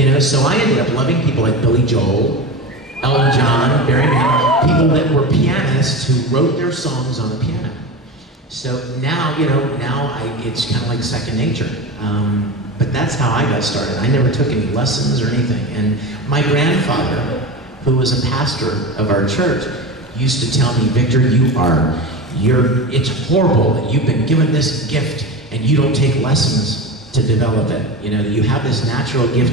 You know, so I ended up loving people like Billy Joel, Elton John, Barry Manilow, people that were pianists who wrote their songs on the piano. So now, you know, it's kind of like second nature. But that's how I got started. I never took any lessons or anything. And my grandfather, who was a pastor of our church, used to tell me, Victor, it's horrible that you've been given this gift and you don't take lessons to develop it. You know, that you have this natural gift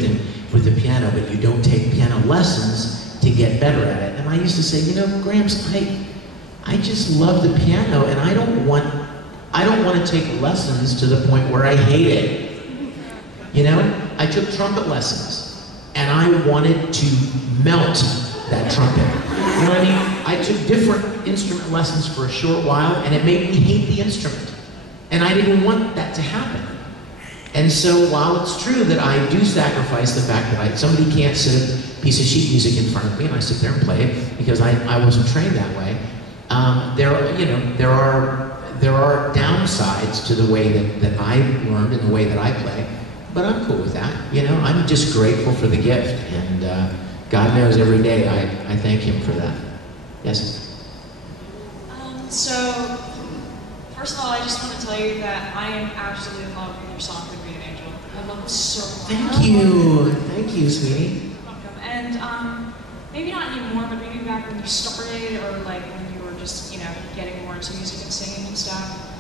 with the piano, but you don't take piano lessons to get better at it. And I used to say, you know, Gramps, I just love the piano and I don't want to take lessons to the point where I hate it. You know, I took trumpet lessons and I wanted to melt that trumpet. You know what I mean? I took different instrument lessons for a short while and it made me hate the instrument. And I didn't want that to happen. And so while it's true that I do sacrifice the fact that somebody can't sit a piece of sheet music in front of me and I sit there and play it because I wasn't trained that way, there are downsides to the way that I learned and the way that I play, but I'm cool with that. You know, I'm just grateful for the gift, and God knows every day I thank Him for that. Yes? So, first of all, I just want to tell you that I am absolutely in love with your song, Could Be an Angel. I love it so much. Thank you, sweetie. You're welcome. And maybe not anymore, but maybe back when you started, or like when you were just, you know, getting more into music and singing and stuff,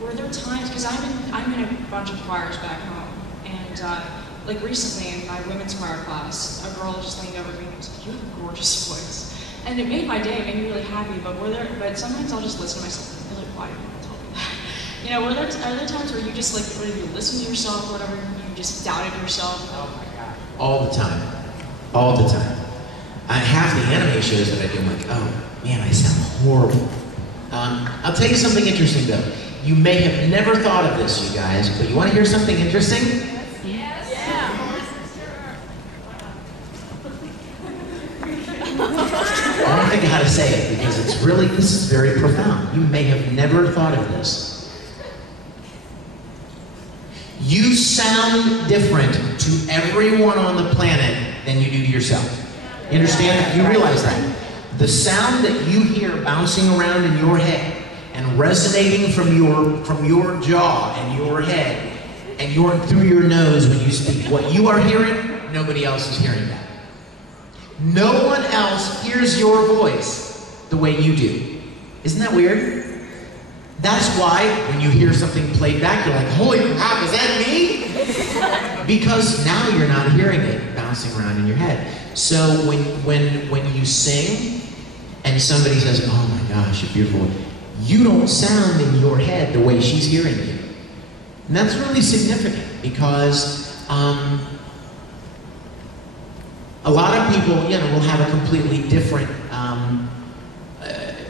were there times, because I'm in a bunch of choirs back home, and like recently in my women's choir class, a girl just leaned over to me and was like, "You have a gorgeous voice." And it made my day, it made me really happy, but sometimes I'll just listen to myself and be like, why didn't I tell me that? You know, are there times where you just like, whether you listen to yourself or whatever, you just doubted yourself? Oh my God. All the time. All the time. Half the anime shows that I do, I'm like, oh man, I sound horrible. I'll tell you something interesting though. You may have never thought of this, you guys, but you want to hear something interesting? Yes. Yeah. I don't think how to say it because this is very profound. You may have never thought of this. You sound different to everyone on the planet than you do to yourself. You understand that? You realize that? The sound that you hear bouncing around in your head and resonating from your jaw and your head and through your nose when you speak, what you are hearing, nobody else is hearing that. No one else hears your voice the way you do. Isn't that weird? That's why when you hear something played back, you're like, holy crap, is that me? Because now you're not hearing it bouncing around in your head. So when you sing and somebody says, oh my gosh, you're beautiful, you don't sound in your head the way she's hearing you. And that's really significant because a lot of people, you know, will have a completely different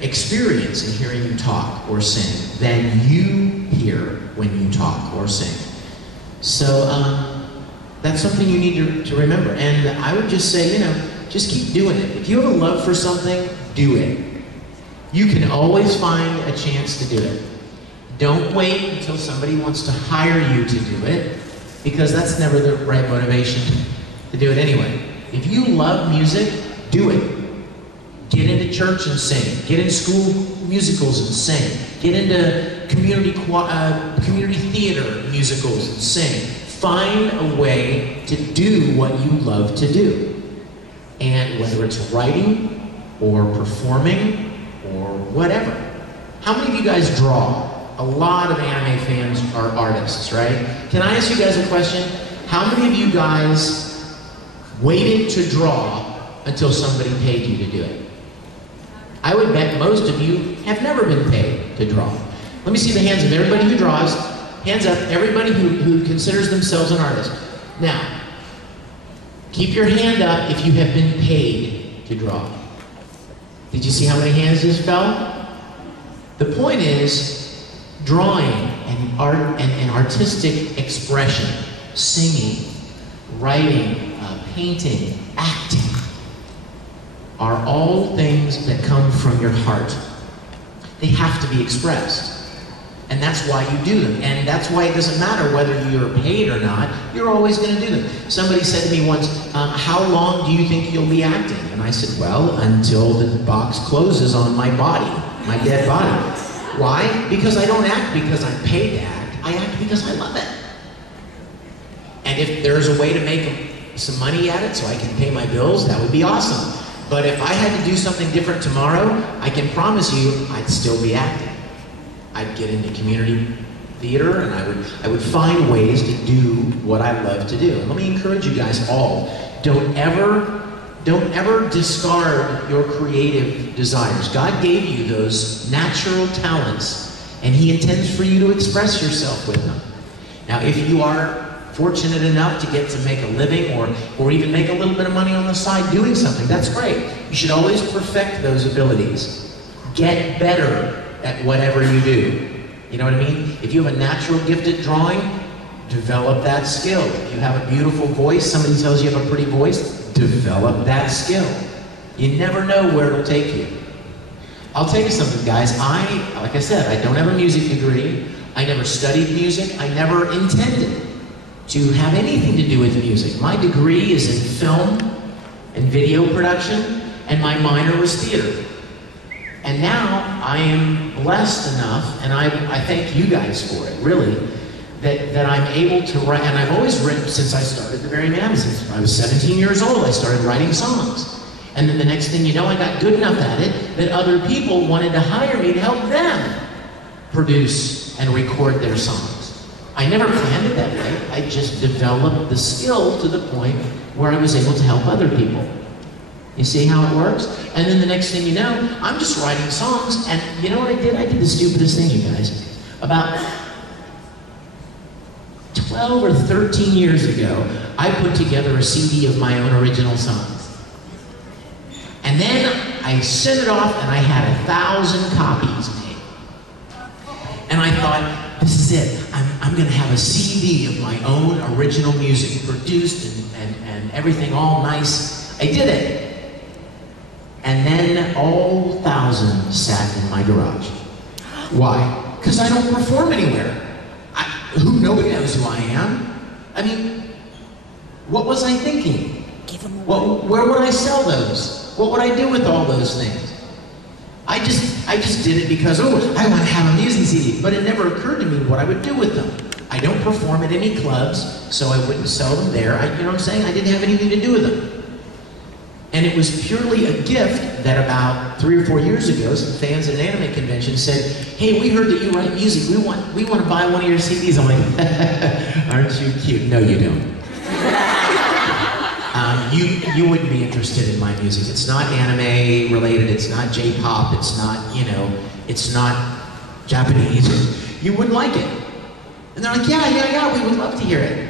experience in hearing you talk or sing than you hear when you talk or sing. So that's something you need to remember. And I would just say, you know, just keep doing it. If you have a love for something, do it. You can always find a chance to do it. Don't wait until somebody wants to hire you to do it, because that's never the right motivation to do it anyway. If you love music, do it. Get into church and sing. Get in school musicals and sing. Get into community theater musicals and sing. Find a way to do what you love to do. And whether it's writing or performing or whatever. How many of you guys draw? A lot of anime fans are artists, right? Can I ask you guys a question? How many of you guys waited to draw until somebody paid you to do it? I would bet most of you have never been paid to draw. Let me see the hands of everybody who draws. Hands up, everybody who considers themselves an artist. Now, keep your hand up if you have been paid to draw. Did you see how many hands just fell? The point is, drawing and art and artistic expression, singing, writing, painting, acting, are all things that come from your heart. They have to be expressed. And that's why you do them. And that's why it doesn't matter whether you're paid or not, you're always going to do them. Somebody said to me once, how long do you think you'll be acting? And I said, well, until the box closes on my body, my dead body. Why? Because I don't act because I'm paid to act. I act because I love it. And if there's a way to make some money at it so I can pay my bills, that would be awesome. But if I had to do something different tomorrow, I can promise you I'd still be acting. I'd get into community theater and I would find ways to do what I love to do. And let me encourage you guys all, don't ever discard your creative desires. God gave you those natural talents and He intends for you to express yourself with them. Now, if you are fortunate enough to get to make a living or even make a little bit of money on the side doing something, that's great. You should always perfect those abilities. Get better at whatever you do. You know what I mean? If you have a natural gift at drawing, develop that skill. If you have a beautiful voice, somebody tells you have a pretty voice, develop that skill. You never know where it'll take you. I'll tell you something, guys. Like I said, I don't have a music degree. I never studied music. I never intended to have anything to do with music. My degree is in film and video production, and my minor was theater. And now I am blessed enough, and I thank you guys for it, really, that I'm able to write, and I've always written since I started the very magazine. I was 17 years old, I started writing songs. And then the next thing you know, I got good enough at it that other people wanted to hire me to help them produce and record their songs. I never planned it that way. I just developed the skill to the point where I was able to help other people. You see how it works? And then the next thing you know, I'm just writing songs, and you know what I did? I did the stupidest thing, you guys. About 12 or 13 years ago, I put together a CD of my own original songs. And then I sent it off, and I had 1,000 copies made. And I thought, this is it. I'm going to have a CD of my own original music, produced and everything all nice. I did it. And then all 1,000 sat in my garage. Why? Because I don't perform anywhere. Nobody knows who I am. I mean, what was I thinking? Where would I sell those? What would I do with all those things? I just did it because, oh, I want to have a music CD. But it never occurred to me what I would do with them. I don't perform at any clubs, so I wouldn't sell them there. You know what I'm saying? I didn't have anything to do with them. And it was purely a gift that about 3 or 4 years ago, some fans at an anime convention said, hey, we heard that you write music. We want to buy one of your CDs. I'm like, aren't you cute? No, you don't. You wouldn't be interested in my music. It's not anime related. It's not J-pop. It's not, you know, it's not Japanese. You wouldn't like it. And they're like, yeah, we would love to hear it.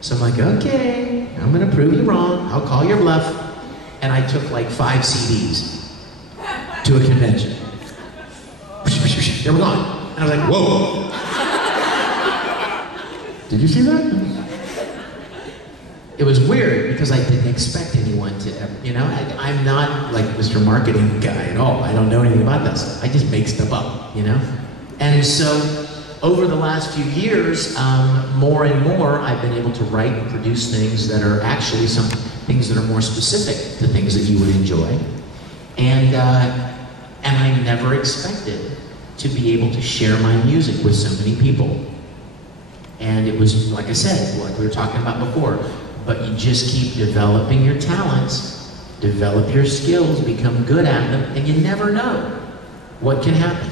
So I'm like, okay, I'm going to prove you wrong. I'll call your bluff. And I took like 5 CDs to a convention. They were gone. And I was like, whoa. Did you see that? It was weird because I didn't expect anyone to ever, you know, I'm not like Mr. Marketing guy at all. I don't know anything about that stuff. I just make stuff up, you know? And so over the last few years, more and more, I've been able to write and produce things that are actually some things that are more specific to things that you would enjoy. And I never expected to be able to share my music with so many people. And it was, like I said, like we were talking about before, but you just keep developing your talents, develop your skills, become good at them, and you never know what can happen.